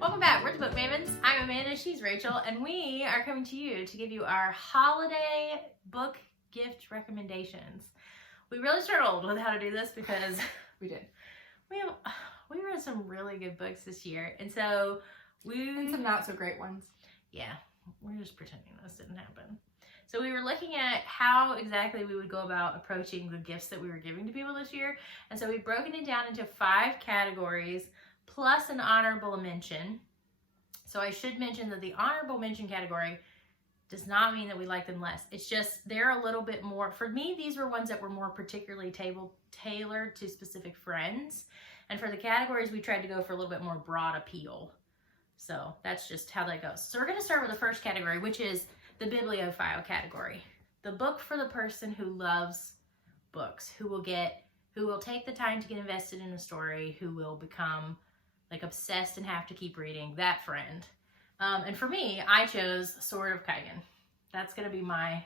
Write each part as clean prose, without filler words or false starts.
Welcome back. We're the Book Mavens. I'm Amanda, she's Rachel, and we are coming to you to give you our holiday book gift recommendations. We really struggled with how to do this because We did. we read some really good books this year, and so And some not so great ones. Yeah, we're just pretending this didn't happen. So we were looking at how exactly we would go about approaching the gifts that we were giving to people this year, and so we've broken it down into 5 categories plus an honorable mention. So I should mention that the honorable mention category does not mean that we like them less. It's just they're a little bit more, for me, these were ones that were more particularly tailored to specific friends. And for the categories, we tried to go for a little bit more broad appeal. So that's just how that goes. So we're going to start with the first category, which is the Bibliophile category. The book for the person who loves books, who will take the time to get invested in a story, who will become like obsessed and have to keep reading, that friend. And for me, I chose Sword of Kaigen. That's going to be my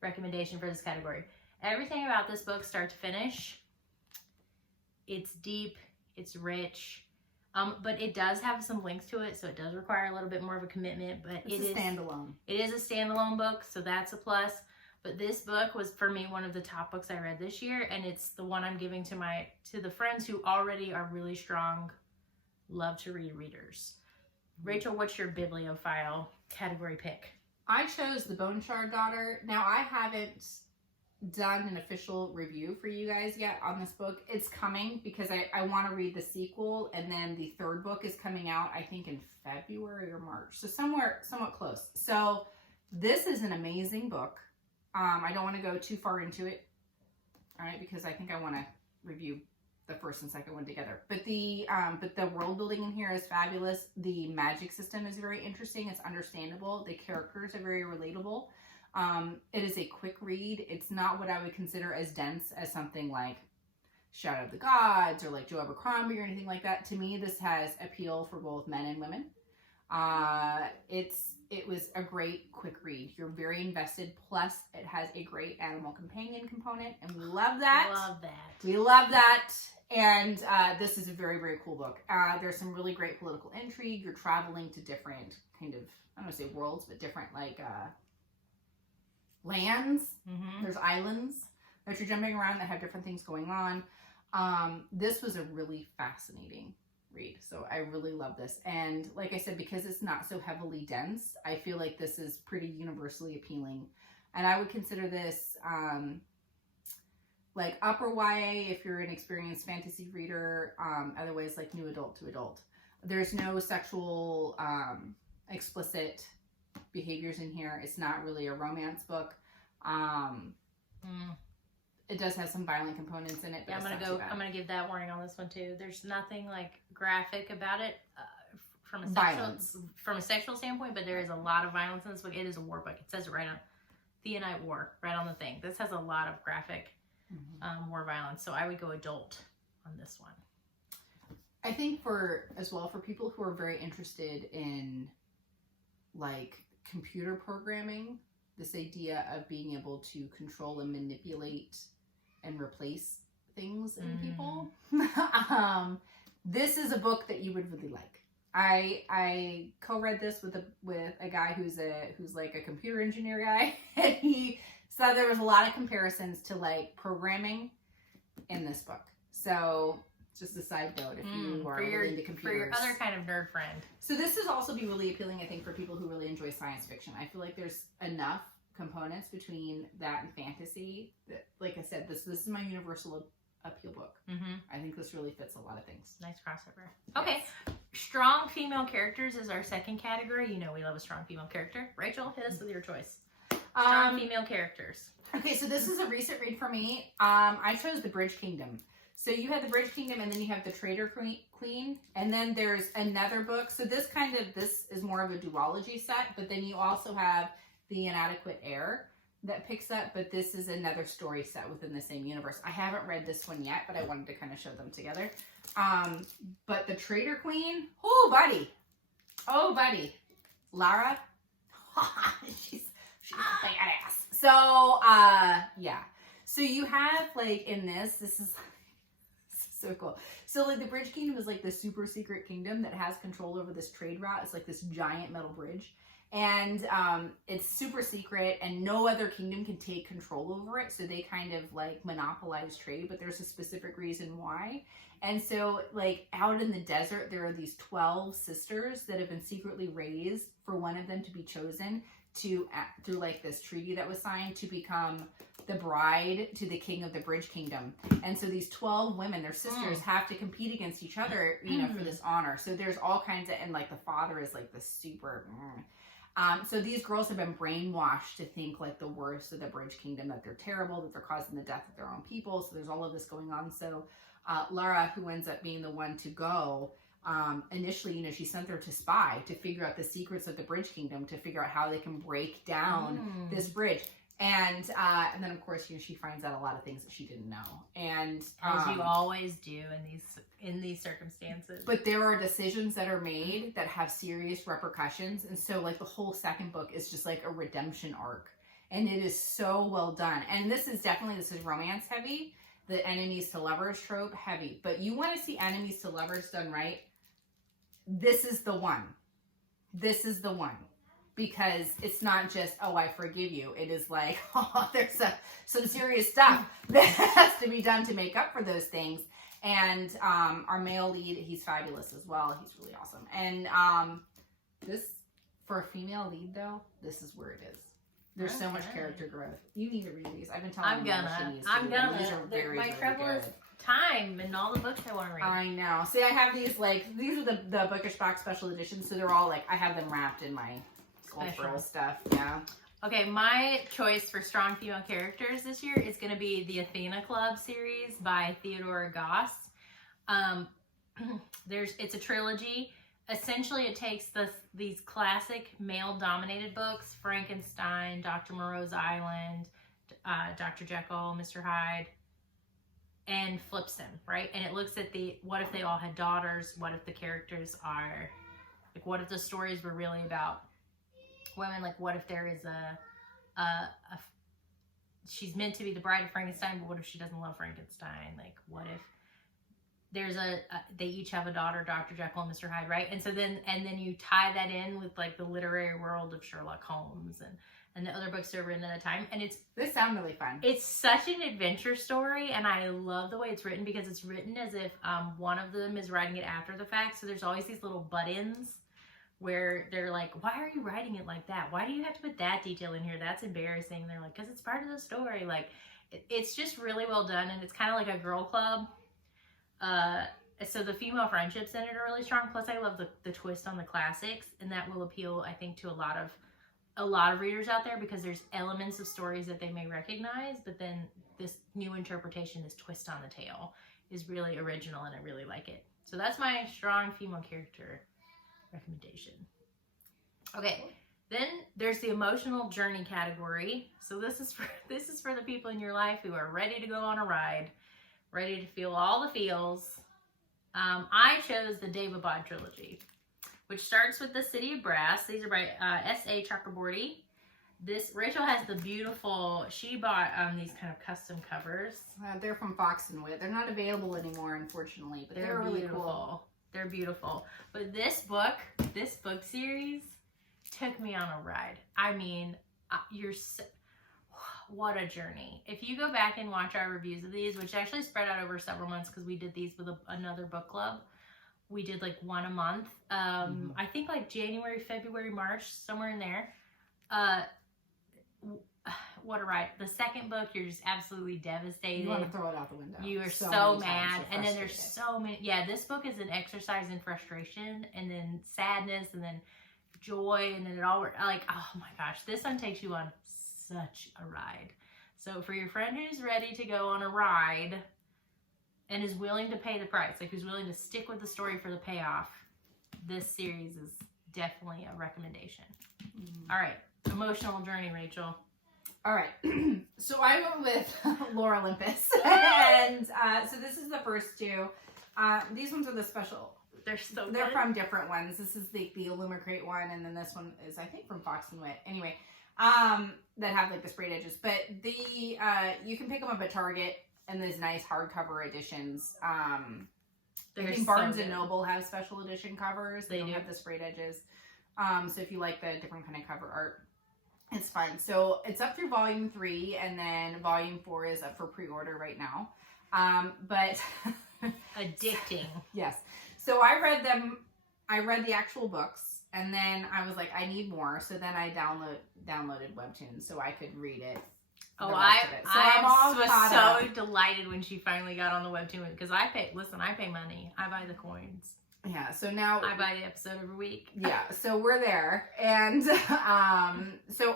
recommendation for this category. Everything about this book, start to finish, it's deep, it's rich, but it does have some length to it, so it does require a little bit more of a commitment. But It's a standalone. It is a standalone book, so that's a plus. But this book was, for me, one of the top books I read this year, and it's the one I'm giving to the friends who already are really strong, love to read readers. Rachel, what's your Bibliophile category pick? I chose The Bone Shard Daughter. Now, I haven't done an official review for you guys yet on this book. It's coming because I want to read the sequel, and then the third book is coming out, I think, in February or March. So somewhat close. So this is an amazing book. I don't want to go too far into it, all right, because I think I want to review the first and second one together. But the world building in here is fabulous. The magic system is very interesting. It's understandable. The characters are very relatable. It is a quick read. It's not what I would consider as dense as something like Shadow of the Gods or like Joe Abercrombie or anything like that. To me, this has appeal for both men and women. It was a great quick read. You're very invested. Plus, it has a great animal companion component, and we love that. We love that. And this is a very, very cool book. There's some really great political intrigue. You're traveling to different kind of, I don't want to say worlds, but different like lands. Mm-hmm. There's islands that you're jumping around that have different things going on. This was a really fascinating read. So I really love this. And like I said, because it's not so heavily dense, I feel like this is pretty universally appealing. And I would consider this like upper YA if you're an experienced fantasy reader, otherwise like new adult to adult. There's no sexual explicit behaviors in here. It's not really a romance book. It does have some violent components in it. But yeah, I'm gonna give that warning on this one too. There's nothing like graphic about it from a sexual standpoint, but there is a lot of violence in this book. It is a war book. It says it right on Theonite War, right on the thing. This has a lot of graphic war violence, so I would go adult on this one. I think for people who are very interested in like computer programming, this idea of being able to control and manipulate and replace things in people. This is a book that you would really like. I co-read this with a guy who's like a computer engineer guy, and he said there was a lot of comparisons to like programming in this book. So just a side note, if you are really into computers. For your other kind of nerd friend. So this is also be really appealing, I think, for people who really enjoy science fiction. I feel like there's enough components between that and fantasy that, like I said, this is my universal appeal book. I think this really fits a lot of things. Nice crossover. Okay, yes. Strong female characters is our second category. You know we love a strong female character. Rachel, hit us with your choice. Strong female characters. Okay, so this is a recent read for me. I chose The Bridge Kingdom. So you have The Bridge Kingdom, and then you have The Traitor Queen, and then there's another book. So this is more of a duology set, but then you also have The Inadequate Heir that picks up, but this is another story set within the same universe. I haven't read this one yet, but I wanted to kind of show them together. But The Traitor Queen, oh buddy, Lara, she's a badass. So yeah, so you have like in this is so cool. So like the Bridge Kingdom is like the super secret kingdom that has control over this trade route. It's like this giant metal bridge. And it's super secret and no other kingdom can take control over it. So they kind of like monopolize trade, but there's a specific reason why. And so like out in the desert, there are these 12 sisters that have been secretly raised for one of them to be chosen to, through like this treaty that was signed, to become the bride to the king of the Bridge Kingdom. And so these 12 women, their sisters, have to compete against each other, you know, for this honor. So there's all kinds of, and like the father is like the super... so these girls have been brainwashed to think like the worst of the Bridge Kingdom, that they're terrible, that they're causing the death of their own people. So there's all of this going on. So Lara, who ends up being the one to go, initially, you know, she sent her to spy to figure out the secrets of the Bridge Kingdom, to figure out how they can break down this bridge. And then of course, you know, she finds out a lot of things that she didn't know. And as you always do in these circumstances. But there are decisions that are made that have serious repercussions. And so like the whole second book is just like a redemption arc. And it is so well done. And this is romance heavy. The enemies to lovers trope heavy. But you want to see enemies to lovers done right, this is the one. This is the one. Because it's not just, oh, I forgive you. It is like, oh, there's some serious stuff that has to be done to make up for those things. And our male lead, he's fabulous as well. He's really awesome. And this, for a female lead, though, this is where it is. There's so much character growth. You need to read these. I've been telling you. I'm gonna. These are very, my trouble is time and all the books I want to read. I know. See, I have these, like, these are the Bookish Box special editions, so they're all, like, I have them wrapped in my special stuff. Yeah. Okay, my choice for strong female characters this year is going to be the Athena Club series by Theodora Goss. It's a trilogy. Essentially, it takes these classic male-dominated books, Frankenstein, Dr. Moreau's Island, Dr. Jekyll, Mr. Hyde, and flips them, right? And it looks at what if they all had daughters? What if the characters are, like, what if the stories were really about women? Like, what if there is she's meant to be the bride of Frankenstein, but what if she doesn't love Frankenstein? Like, what if there's they each have a daughter, Dr. Jekyll and Mr. Hyde, right? And so then you tie that in with like the literary world of Sherlock Holmes and the other books that are written at the time. And this sounds really fun. It's such an adventure story, and I love the way it's written because it's written as if one of them is writing it after the fact. So there's always these little butt-ins where they're like, why are you writing it like that? Why do you have to put that detail in here? That's embarrassing. And they're like, because it's part of the story. Like, it's just really well done, and it's kind of like a girl club. So the female friendships in it are really strong. Plus, I love the twist on the classics, and that will appeal, I think, to a lot of readers out there, because there's elements of stories that they may recognize, but then this new interpretation, this twist on the tale, is really original, and I really like it. So that's my strong female character recommendation. Okay, then there's the emotional journey category. So this is for the people in your life who are ready to go on a ride, ready to feel all the feels. I chose the Deva Bod trilogy, which starts with The City of Brass. These are by S.A. Chakraborty. Rachel has the beautiful, she bought these kind of custom covers. They're from Fox and Wit. They're not available anymore, unfortunately, but they're really cool. They're beautiful. But this book series took me on a ride. I mean, what a journey. If you go back and watch our reviews of these, which actually spread out over several months because we did these with another book club. We did like one a month. I think like January, February, March, somewhere in there. What a ride. The second book, you're just absolutely devastated. You want to throw it out the window. You are so mad. And then there's so many. Yeah, this book is an exercise in frustration, and then sadness, and then joy, and then it all, like, oh my gosh, this one takes you on such a ride. So for your friend who's ready to go on a ride and is willing to pay the price, like who's willing to stick with the story for the payoff, this series is definitely a recommendation. All right, emotional journey, Rachel. All right, so I went with Lore Olympus, and so this is the first two. These ones are the special. They're from different ones. This is the Illumicrate one, and then this one is, I think, from Fox and Wit. Anyway, that have like the sprayed edges. But you can pick them up at Target. and those nice hardcover editions. I They're think so Barnes good. and Noble have special edition covers. They don't do. have the sprayed edges. So if you like the different kind of cover art, it's fine. So it's up through volume 3, and then volume 4 is up for pre-order right now. But Addicting. yes. So I read them. I read the actual books, and then I was like, I need more. So then I downloaded Webtoon so I could read it. Oh, I was so delighted when she finally got on the Webtoon because I pay money. I buy the coins. Yeah, so now I buy the episode every week. Yeah, so we're there, and so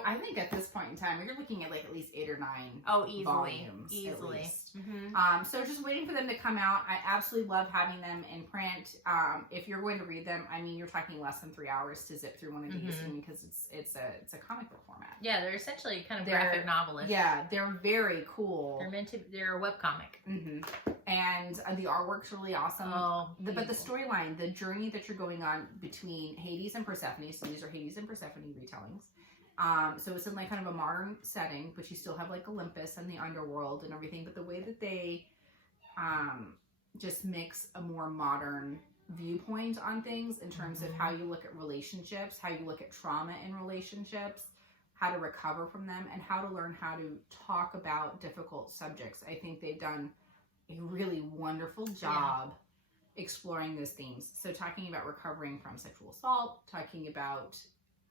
I think at this point in time you're looking at like at least 8 or 9 volumes, easily. At least. Mm-hmm. So just waiting for them to come out. I absolutely love having them in print. If you're going to read them, I mean, you're talking less than 3 hours to zip through one of these because it's a comic book format. Yeah, they're essentially kind of graphic novelists. Yeah, they're very cool. They're a webcomic. And the artwork's really awesome. But the beautiful. storyline, the journey that you're going on between Hades and Persephone, so these are Hades and Persephone retellings. So it's in like kind of a modern setting, but you still have like Olympus and the underworld and everything. But the way that they just mix a more modern viewpoint on things in terms of how you look at relationships, how you look at trauma in relationships, how to recover from them, and how to learn how to talk about difficult subjects. I think they've done a really wonderful job exploring those themes. So talking about recovering from sexual assault, talking about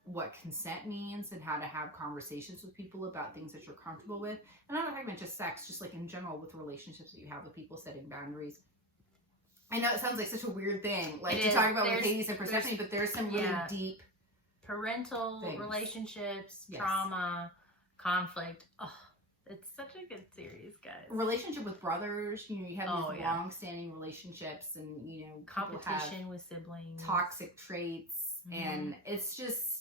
what consent means and how to have conversations with people about things that you're comfortable with. And I'm not talking about just sex, just like in general with relationships that you have with people, setting boundaries. I know it sounds like such a weird thing, like to talk about with Hades and Persephone, but there's some really deep parental things. Relationships, trauma, conflict. Oh, it's such a good series, guys. Relationship with brothers, you have these long-standing relationships, and competition with siblings, toxic traits, and it's just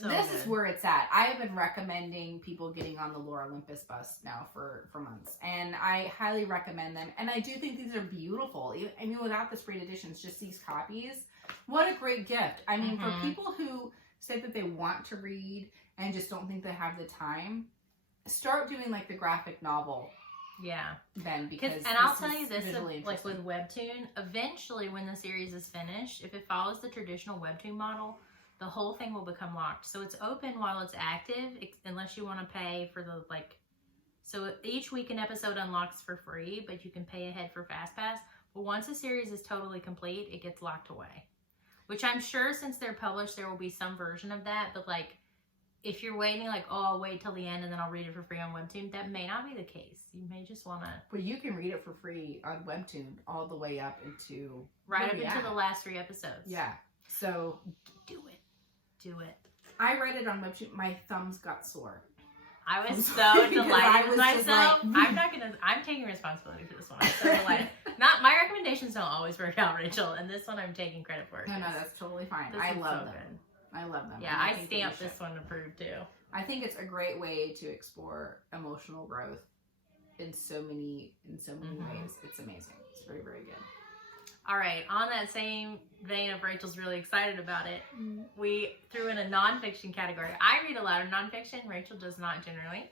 this is where it's at. I have been recommending people getting on the Lore Olympus bus now for months, and I highly recommend them. And I do think these are beautiful. I mean, without the sprayed editions, just these copies, what a great gift. I mean, for people who say that they want to read and just don't think they have the time, start doing like the graphic novel. Yeah. Then because and I'll tell you this, like with Webtoon, eventually when the series is finished, if it follows the traditional Webtoon model, the whole thing will become locked. So it's open while it's active, unless you want to pay for the so each week an episode unlocks for free, but you can pay ahead for FastPass. But once a series is totally complete, it gets locked away. Which I'm sure since they're published, there will be some version of that. But if you're waiting, I'll wait till the end and then I'll read it for free on Webtoon, that may not be the case. You may just want to... Well, you can read it for free on Webtoon all the way up into... into the last 3 episodes. Yeah. So... Do it. Do it. I read it on Webtoon. My thumbs got sore. I was so delighted with myself. I'm taking responsibility for this one. I'm so delighted. My recommendations don't always work out, Rachel, and this one I'm taking credit for. No, that's totally fine. I love them. Good. I love them. Yeah, I stamped this one approved too. I think it's a great way to explore emotional growth in so many ways. It's amazing. It's very, very good. All right, on that same vein of Rachel's really excited about it, we threw in a nonfiction category. I read a lot of nonfiction. Rachel does not generally.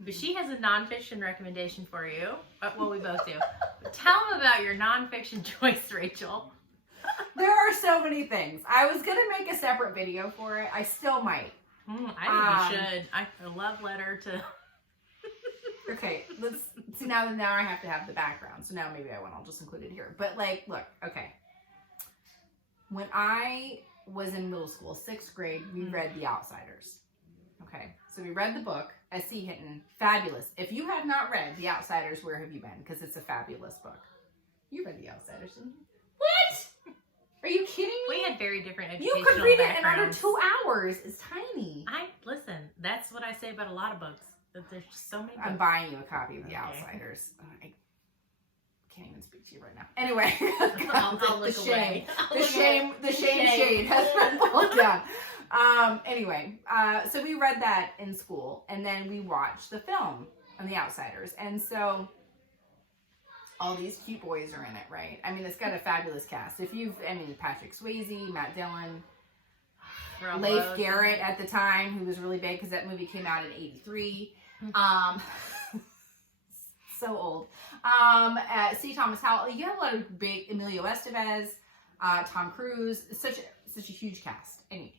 But she has a nonfiction recommendation for you. Well, we both do. Tell them about your nonfiction choice, Rachel. There are so many things. I was going to make a separate video for it. I still might. I think you should. A love letter to... Okay, let's see. Now I have to have the background, so now maybe I won't. I'll just include it here. But look, okay. When I was in middle school, 6th grade, we read The Outsiders. Okay, so we read the book. S.C. Hinton, fabulous. If you have not read The Outsiders, where have you been? Because it's a fabulous book. You read The Outsiders, didn't you? What? Are you kidding me? We had very different educational You could read backgrounds. it in under 2 hours. It's tiny. Listen. That's what I say about a lot of books. That there's just so many books. I'm buying you a copy of The Outsiders. I can't even speak to you right now. Anyway, I'll look away. The shade has been pulled down. Anyway, so we read that in school, and then we watched the film on The Outsiders, and so all these cute boys are in it, right? I mean, it's got a fabulous cast. Patrick Swayze, Matt Dillon, Leif Garrett at the time, who was really big because that movie came out in '83. So old. C. Thomas Howell. You have a lot of big Emilio Estevez, Tom Cruise. Such a huge cast. Anyway.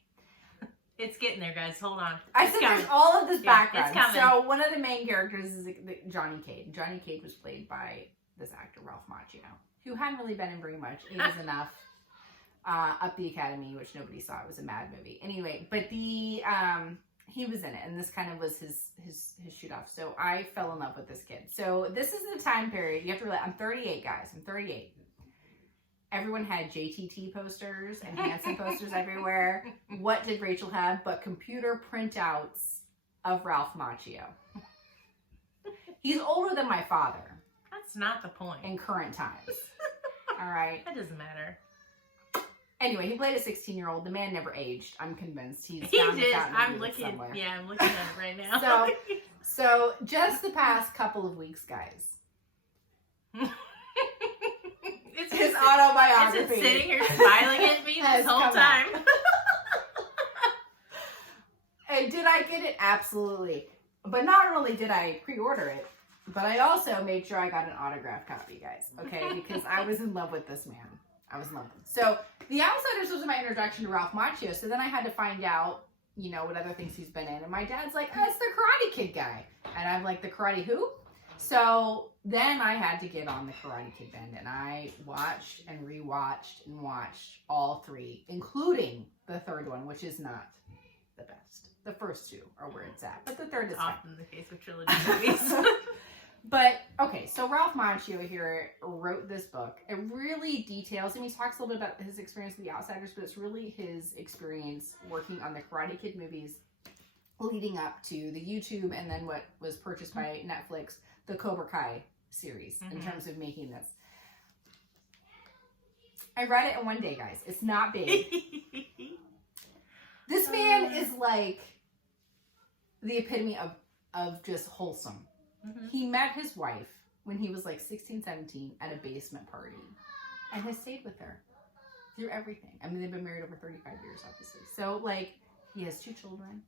It's getting there, guys. Hold on. I said there's all of this background. It's coming. So one of the main characters is Johnny Cade. Johnny Cade was played by this actor, Ralph Macchio, who hadn't really been in very much. Age is Enough. Up the Academy, which nobody saw. It was a mad movie. Anyway, but he was in it, and this kind of was his shoot off. So I fell in love with this kid. So this is the time period. You have to realize, I'm 38, guys. I'm 38. Everyone had JTT posters and Hanson posters everywhere. What did Rachel have but computer printouts of Ralph Macchio? He's older than my father. That's not the point. In current times. All right. That doesn't matter. Anyway, he played a 16-year-old. The man never aged. I'm convinced. He did. I'm looking. Somewhere. Yeah, I'm looking at it right now. So just the past couple of weeks, guys. It's his autobiography. It's sitting here smiling at me this whole time. And did I get it? Absolutely. But not only did I pre-order it, but I also made sure I got an autographed copy, guys. Okay, because I was in love with this man. I was in love with him. So The Outsiders was my introduction to Ralph Macchio. So then I had to find out, you know, what other things he's been in. And my dad's like, oh, it's the Karate Kid guy. And I'm like, the Karate who? So then I had to get on the Karate Kid bend, and I watched and rewatched and watched all three, including the third one, which is not the best. The first two are where it's at, but the third is often the case with trilogy movies. But okay, so Ralph Macchio here wrote this book. It really details, and he talks a little bit about his experience with The Outsiders, but it's really his experience working on the Karate Kid movies leading up to the YouTube and then what was purchased by Netflix, the Cobra Kai series, in terms of making this. I read it in one day, guys. It's not big. This man is like the epitome of just wholesome. He met his wife when he was like 16, 17 at a basement party and has stayed with her through everything. I mean, they've been married over 35 years, obviously. So, like, he has 2 children.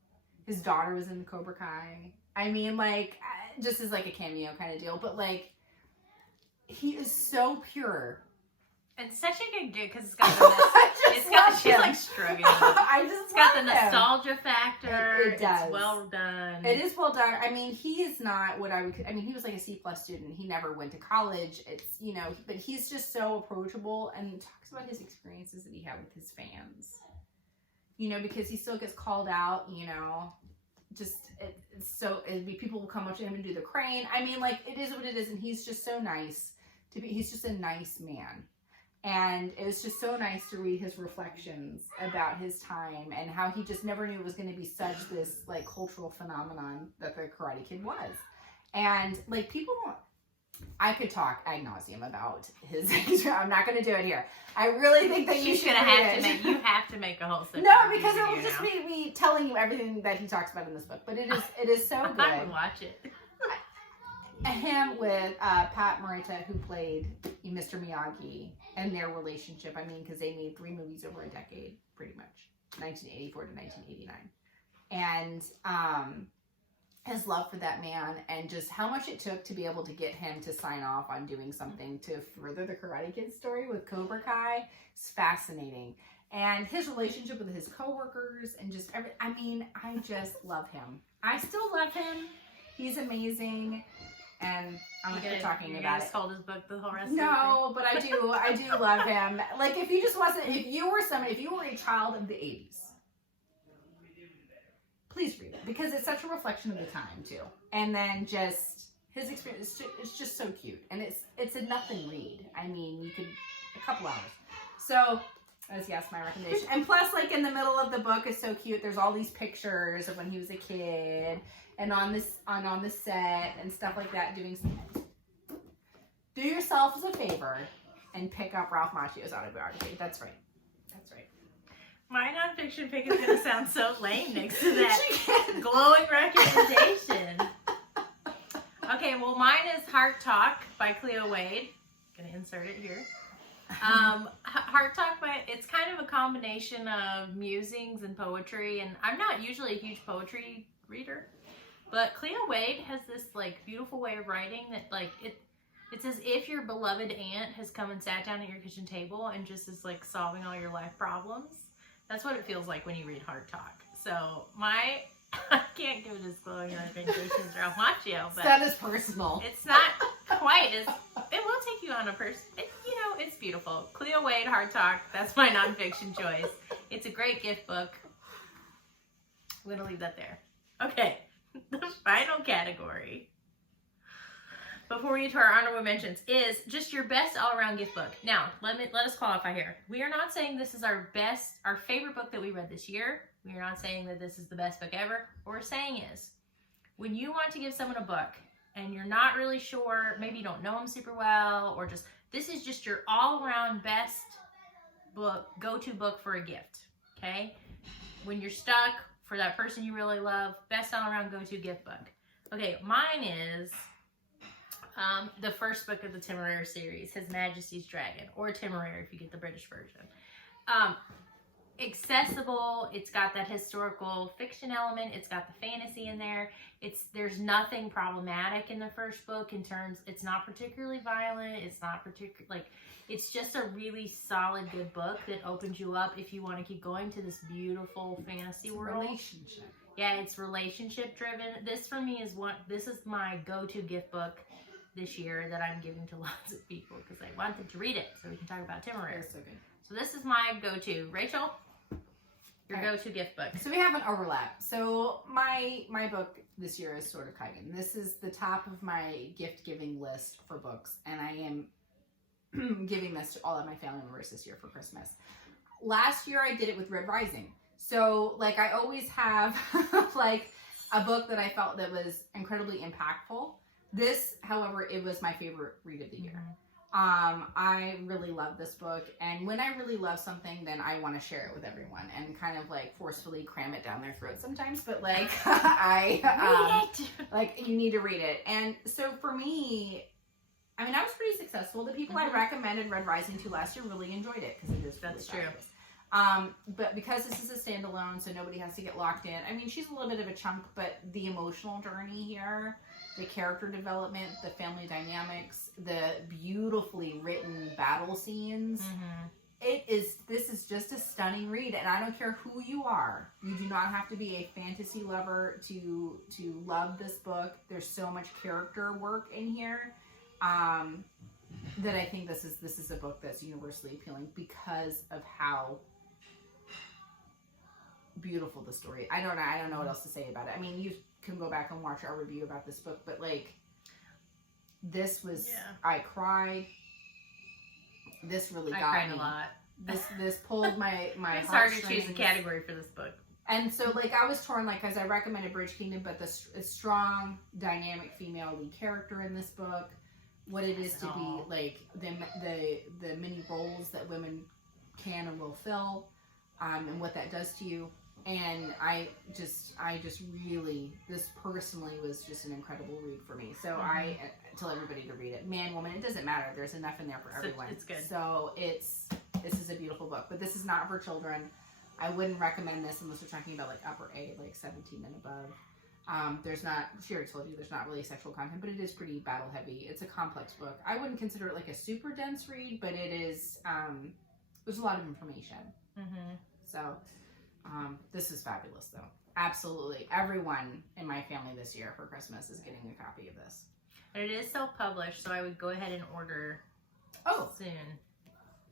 His daughter was in the Cobra Kai. I mean, like, just as like a cameo kind of deal. But, like, he is so pure. And such a good dude because it's got she's like struggling. It's got the nostalgia factor. It does. It's well done. It is well done. I mean, he is not what I would. I mean, he was like a C+ student. He never went to college. It's, you know, but he's just so approachable and talks about his experiences that he had with his fans. You know, because he still gets called out. You know, just people will come up to him and do the crane. I mean, like, it is what it is, and he's just so nice to be. He's just a nice man. And it was just so nice to read his reflections about his time and how he just never knew it was going to be such this, like, cultural phenomenon that the Karate Kid was. And, like, people don't... I could talk ad nauseum about his... I'm not going to do it here. I really think that you should read it. You have to make a whole separate No, because it will just be me telling you everything that he talks about in this book. But it is so good. I would watch it. Him with Pat Morita, who played Mr. Miyagi, and their relationship. I mean, because they made 3 movies over a decade, pretty much, 1984 to 1989. And his love for that man, and just how much it took to be able to get him to sign off on doing something to further the Karate Kid story with Cobra Kai is fascinating. And his relationship with his coworkers, and just I mean, I just love him. I still love him. He's amazing. And I'm going to keep talking about it. Hold his book the whole rest No, but I do love him. Like, if you were a child of the 80s, please read it, because it's such a reflection of the time too. And then just his experience, it's just so cute, and it's a nothing read. I mean, you could a couple hours. So that's my recommendation. And plus, like, in the middle of the book is so cute. There's all these pictures of when he was a kid. And on the set and stuff like that, doing something. Do yourself as a favor and pick up Ralph Macchio's autobiography. That's right. That's right. My nonfiction pick is going to sound so lame next to that glowing recommendation. Okay, well, mine is Heart Talk by Cleo Wade. Going to insert it here. Heart Talk, it's kind of a combination of musings and poetry, and I'm not usually a huge poetry reader. But Cleo Wade has this like beautiful way of writing that like it's as if your beloved aunt has come and sat down at your kitchen table and just is like solving all your life problems. That's what it feels like when you read Hard Talk. So I can't give a disclosure on Vacations Ralph Macchio, but that is personal. It's not quite as, it will take you on a person, you know, it's beautiful. Cleo Wade, Hard Talk, that's my nonfiction choice. It's a great gift book. I'm going to leave that there. Okay, the final category before we get to our honorable mentions is just your best all-around gift book. Now, let us qualify here. We are not saying this is our favorite book that we read this year. We are not saying that this is the best book ever. What we're saying is, when you want to give someone a book and you're not really sure, maybe you don't know them super well, or just, this is just your all-around best book, go-to book for a gift, okay? When you're stuck, for that person you really love, best all-around go-to gift book. Okay, mine is the first book of the Temeraire series, His Majesty's Dragon, or Temeraire if you get the British version. Accessible, it's got that historical fiction element, it's got the fantasy in there, there's nothing problematic in the first book in terms, it's not particularly violent, it's not particularly, like, it's just a really solid, good book that opens you up if you want to keep going to this beautiful fantasy world. Relationship. Yeah, it's relationship driven. This for me is this is my go-to gift book this year that I'm giving to lots of people because I want them to read it so we can talk about Temeraire. So good. So this is my go-to. Rachel, your go-to gift book. So we have an overlap. So my book this year is Sword of Kaigen. This is the top of my gift giving list for books, and I am giving this to all of my family members this year for Christmas. Last year I did it with Red Rising. So like I always have like a book that I felt that was incredibly impactful. This, however, it was my favorite read of the year. I really love this book, and when I really love something, then I want to share it with everyone and kind of like forcefully cram it down their throat sometimes, but like like you need to read it. And so for me, I mean, I was pretty successful. The people I recommended Red Rising to last year really enjoyed it because it is really fabulous. But because this is a standalone, so nobody has to get locked in. I mean, she's a little bit of a chunk, but the emotional journey here, the character development, the family dynamics, the beautifully written battle scenes. This is just a stunning read, and I don't care who you are. You do not have to be a fantasy lover to love this book. There's so much character work in here that I think this is a book that's universally appealing because of how beautiful the story. I don't know what else to say about it. I mean, you can go back and watch our review about this book, but like this was I cried. This really got me. I cried a lot. This pulled my it's hard to choose a category for this book. And so like I was torn, like, as I recommended Bridge Kingdom, but the strong dynamic female lead character in this book, what it is to be like the many roles that women can and will fill, and what that does to you. And I just really, this personally was just an incredible read for me. So I tell everybody to read it. Man, woman, it doesn't matter. There's enough in there for everyone. It's good. So this is a beautiful book, but this is not for children. I wouldn't recommend this unless we're talking about like upper A, like 17 and above. There's not, she already told you, there's not really sexual content, but it is pretty battle heavy. It's a complex book. I wouldn't consider it like a super dense read, but it is, there's a lot of information. So, this is fabulous though. Absolutely. Everyone in my family this year for Christmas is getting a copy of this. And it is self-published, so I would go ahead and order soon.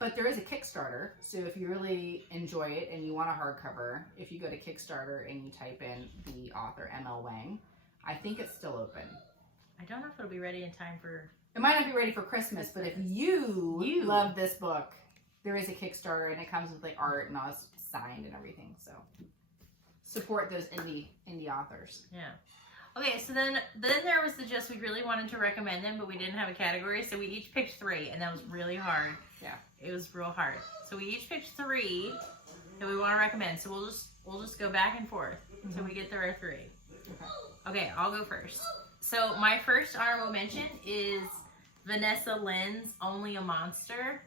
But there is a Kickstarter, so if you really enjoy it and you want a hardcover, if you go to Kickstarter and you type in the author, M.L. Wang, I think it's still open. I don't know if it'll be ready in time for... It might not be ready for Christmas, but if you love this book, there is a Kickstarter, and it comes with like art and all this signed and everything, so support those indie authors. Yeah. Okay, so then there was the just, we really wanted to recommend them, but we didn't have a category, so we each picked 3, and that was really hard. Yeah. It was real hard. So we each picked 3 that we want to recommend. So we'll just go back and forth until we get through our 3. Okay, I'll go first. So my first honorable mention is Vanessa Lynn's Only a Monster.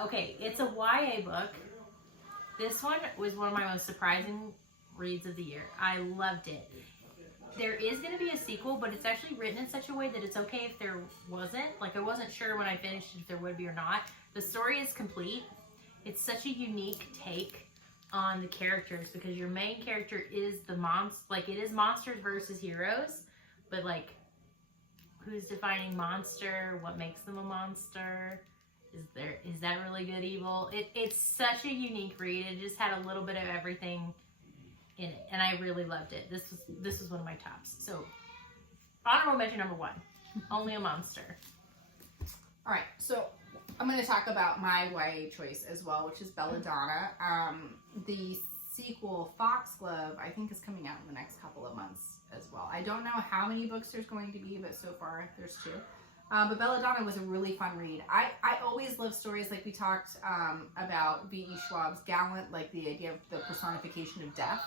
Okay, it's a YA book. This one was one of my most surprising reads of the year. I loved it. there is going to be a sequel, but it's actually written in such a way that it's okay if there wasn't. Like, I wasn't sure when I finished if there would be or not. The story is complete. It's such a unique take on the characters because your main character is the monster. Like, it is monsters versus heroes, but like, who's defining monster? What makes them a monster? Is that really good evil? It's such a unique read. It just had a little bit of everything in it, and I really loved it. This was one of my tops. So, honorable mention number 1, Only a Monster. All right, so I'm going to talk about my YA choice as well, which is Belladonna. The sequel, Foxglove, I think is coming out in the next couple of months as well. I don't know how many books there's going to be, but so far there's 2. But Belladonna was a really fun read. I always love stories like we talked about V.E. Schwab's Gallant, like the idea of the personification of death.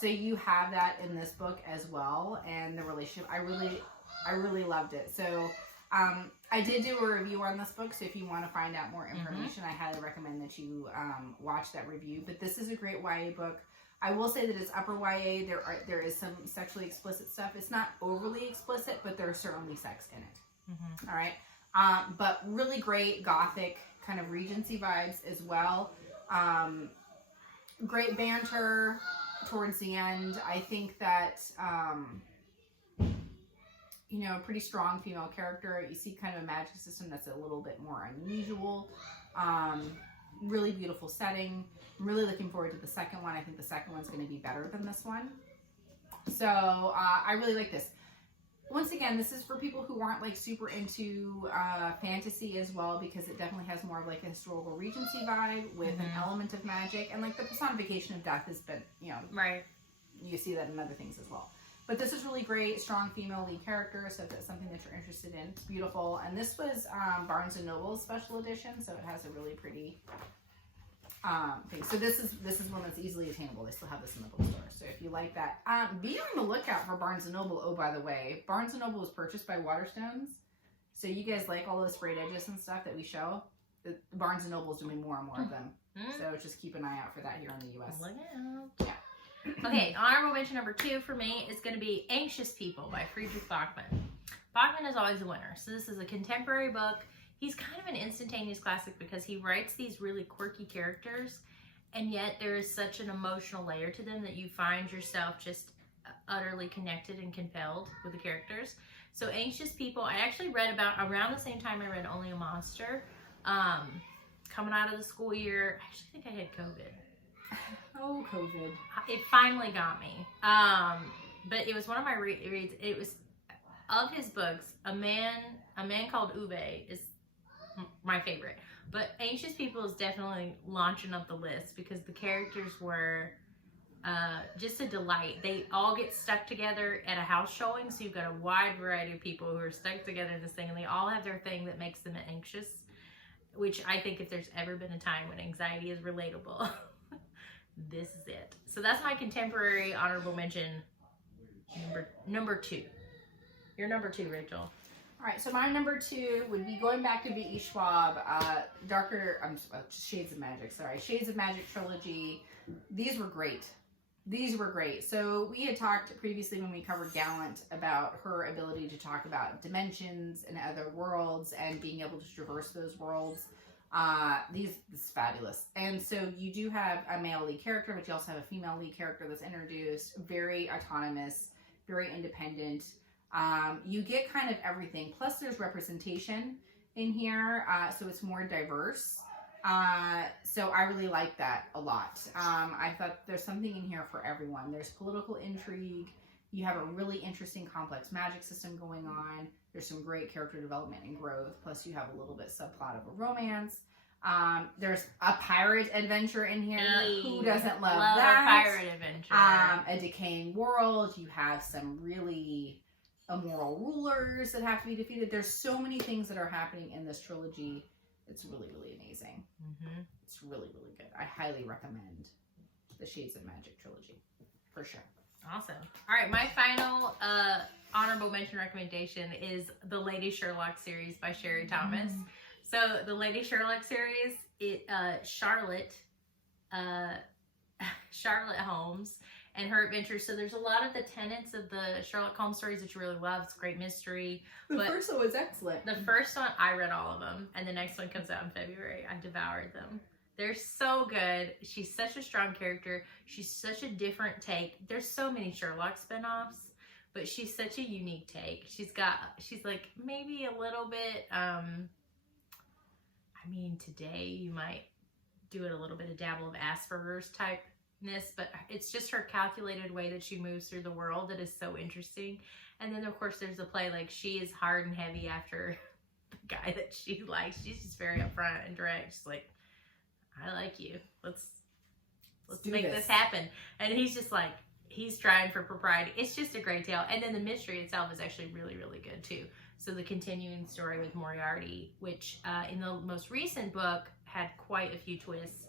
So you have that in this book as well, and the relationship. I really loved it. So I did do a review on this book, so if you want to find out more information, I highly recommend that you watch that review. But this is a great YA book. I will say that it's upper YA. There is some sexually explicit stuff. It's not overly explicit, but there's certainly sex in it. All right. But really great gothic kind of Regency vibes as well. Great banter towards the end. I think that, you know, a pretty strong female character. You see kind of a magic system that's a little bit more unusual. Really beautiful setting. I'm really looking forward to the second one. I think the second one's going to be better than this one. So I really like this. Once again, this is for people who aren't like super into fantasy as well, because it definitely has more of like a historical Regency vibe with an element of magic, and like the personification of death has been, you know, right. You see that in other things as well. But this is really great, strong female lead character, so if that's something that you're interested in, it's beautiful. And this was Barnes & Noble's special edition, so it has a really pretty thing. So this is one that's easily attainable. They still have this in the bookstore. So if you like that, be on the lookout for Barnes & Noble. Oh, by the way, Barnes & Noble was purchased by Waterstones. So you guys like all those frayed edges and stuff that we show? Barnes & Noble's doing more and more of them. So just keep an eye out for that here in the U.S. Look out. Yeah. Okay, honorable mention number 2 for me is going to be Anxious People by Friedrich Bachmann. Bachmann is always a winner. So this is a contemporary book. He's kind of an instantaneous classic because he writes these really quirky characters, and yet there is such an emotional layer to them that you find yourself just utterly connected and compelled with the characters. So Anxious People, I actually read about around the same time I read Only a Monster. Coming out of the school year, I actually think I had COVID. Oh, COVID. It finally got me. But it was one of my reads. It was of his books. A Man Called Uwe is my favorite. But Anxious People is definitely launching up the list because the characters were just a delight. They all get stuck together at a house showing, so you've got a wide variety of people who are stuck together in this thing, and they all have their thing that makes them anxious, which I think if there's ever been a time when anxiety is relatable, this is it. So that's my contemporary honorable mention number 2. Your number 2, Rachel. All right, so my number 2 would be going back to V.E. Schwab, Shades of Magic, sorry. Shades of Magic Trilogy. These were great. These were great. So we had talked previously when we covered Gallant about her ability to talk about dimensions and other worlds and being able to traverse those worlds. This is fabulous. And so you do have a male lead character, but you also have a female lead character that's introduced, very autonomous, very independent. You get kind of everything. Plus there's representation in here, so it's more diverse. So I really like that a lot. I thought there's something in here for everyone. There's political intrigue. You have a really interesting complex magic system going on. There's some great character development and growth. Plus you have a little bit subplot of a romance. There's a pirate adventure in here. Hey, who doesn't love a that? pirate adventure. A decaying world. You have some really immoral rulers that have to be defeated. There's so many things that are happening in this trilogy. It's really, really amazing. It's really, really good. I highly recommend the Shades of Magic trilogy, for sure. Awesome. All right, my final honorable mention recommendation is the Lady Sherlock series by Sherry Thomas. So the Lady Sherlock series, Charlotte Holmes and her adventures. So there's a lot of the tenets of the Sherlock Holmes stories that you really love. It's great mystery. The first one was excellent. The first one, I read all of them, and the next one comes out in February. I devoured them. They're so good. She's such a strong character. She's such a different take. There's so many Sherlock spinoffs, but she's such a unique take. She's like maybe a little bit, I mean, today you might do it a little bit of dabble of Asperger's typeness, but it's just her calculated way that she moves through the world that is so interesting. And then of course there's the play, like she is hard and heavy after the guy that she likes. She's just very upfront and direct. She's like, I like you. Let's make this happen. And he's just like, he's trying for propriety. It's just a great tale. And then the mystery itself is actually really, really good too. So the continuing story with Moriarty, which in the most recent book had quite a few twists,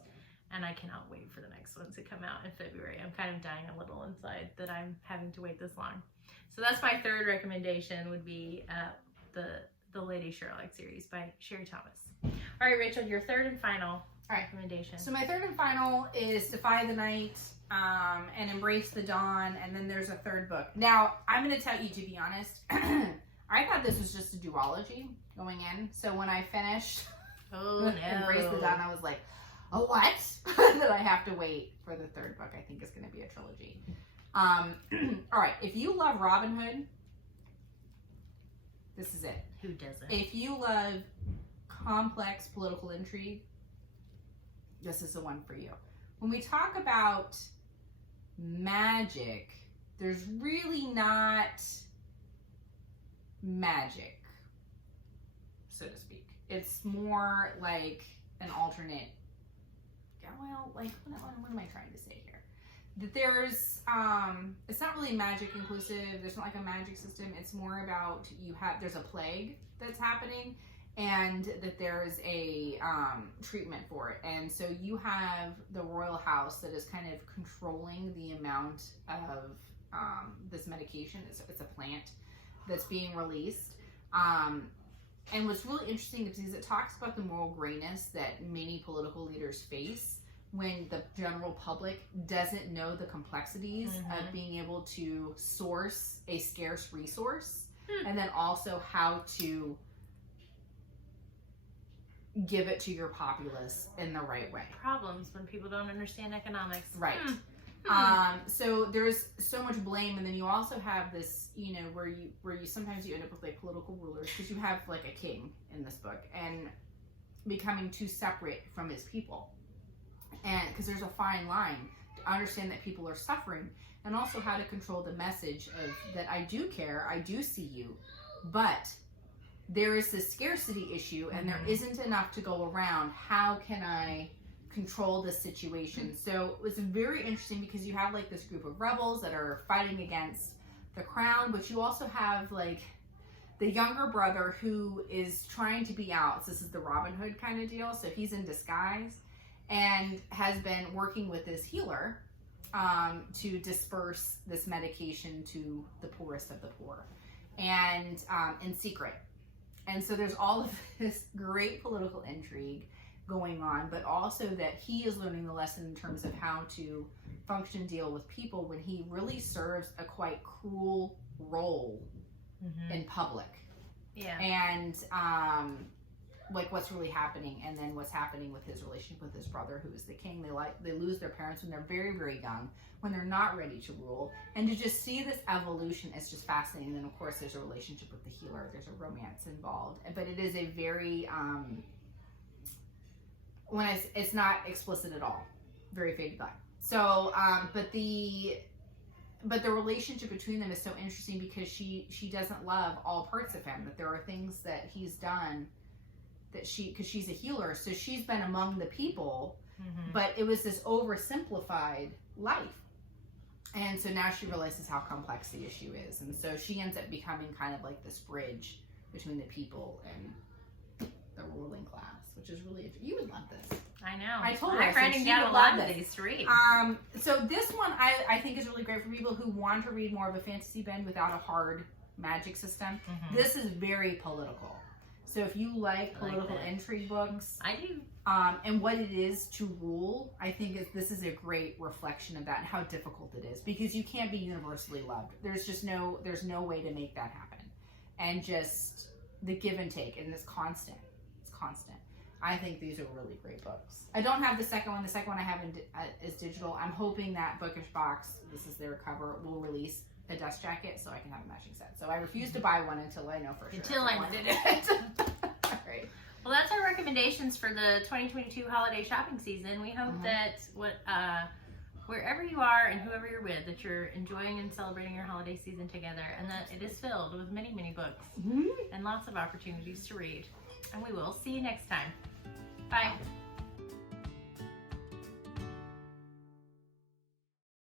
and I cannot wait for the next one to come out in February. I'm kind of dying a little inside that I'm having to wait this long. So that's my third recommendation, would be the Lady Sherlock series by Sherry Thomas. All right, Rachel, your third and final recommendation. So my third and final is Defy the Night and Embrace the Dawn, and then there's a third book. Now, I'm going to tell you, to be honest, I thought this was just a duology going in. So when I finished Embrace the Dawn, I was like, oh, what? That I have to wait for the third book. I think it's going to be a trilogy. All right, if you love Robin Hood, this is it. Who doesn't? If you love complex political intrigue, this is the one for you. When we talk about magic, there's really not magic, so to speak. It's more like an alternate, well, like, what am I trying to say here? That there's, it's not really magic inclusive. There's not like a magic system. It's more about there's a plague that's happening, and that there's a treatment for it. And so you have the royal house that is kind of controlling the amount of this medication. It's a plant that's being released. And what's really interesting is it talks about the moral grayness that many political leaders face when the general public doesn't know the complexities of being able to source a scarce resource, and then also how to give it to your populace in the right way. Problems when people don't understand economics. Right. So there's so much blame, and then you also have this, where you sometimes you end up with like political rulers, because you have like a king in this book and becoming too separate from his people, and because there's a fine line to understand that people are suffering, and also how to control the message of that I do care, I do see you, but there is this scarcity issue, and there isn't enough to go around. How can I control the situation? So it was very interesting, because you have like this group of rebels that are fighting against the crown, but you also have like the younger brother who is trying to be out. So this is the Robin Hood kind of deal. So he's in disguise and has been working with this healer to disperse this medication to the poorest of the poor, and in secret. And so there's all of this great political intrigue going on, but also that he is learning the lesson in terms of how to function, deal with people when he really serves a quite cruel role in public. Yeah. And like what's really happening, and then what's happening with his relationship with his brother, who is the king. They lose their parents when they're very, very young, when they're not ready to rule. And to just see this evolution is just fascinating. And then of course there's a relationship with the healer. There's a romance involved, but it is a very it's not explicit at all, very faded line. So but the relationship between them is so interesting, because she doesn't love all parts of him, that there are things that he's done that because she's a healer, so she's been among the people, but it was this oversimplified life. And so now she realizes how complex the issue is, and so she ends up becoming kind of like this bridge between the people and the ruling class, which is really interesting. You would love this. I know. I told her. I'm writing down a lot of these to read. So this one I think is really great for people who want to read more of a fantasy bend without a hard magic system. This is very political. So if you like I like political that. intrigue books, I do. and what it is to rule, I think this is a great reflection of that and how difficult it is, because you can't be universally loved. There's no way to make that happen. And just the give and take, and it's constant. It's constant. I think these are really great books. I don't have the second one. The second one I have is digital. I'm hoping that Bookish Box, this is their cover, will release a dust jacket so I can have a matching set. So I refuse to buy one until I know for sure. Until I wanted know. it. All right. Well, that's our recommendations for the 2022 holiday shopping season. We hope that wherever you are and whoever you're with, that you're enjoying and celebrating your holiday season together, and that it is filled with many, many books and lots of opportunities to read. And we will see you next time. Bye.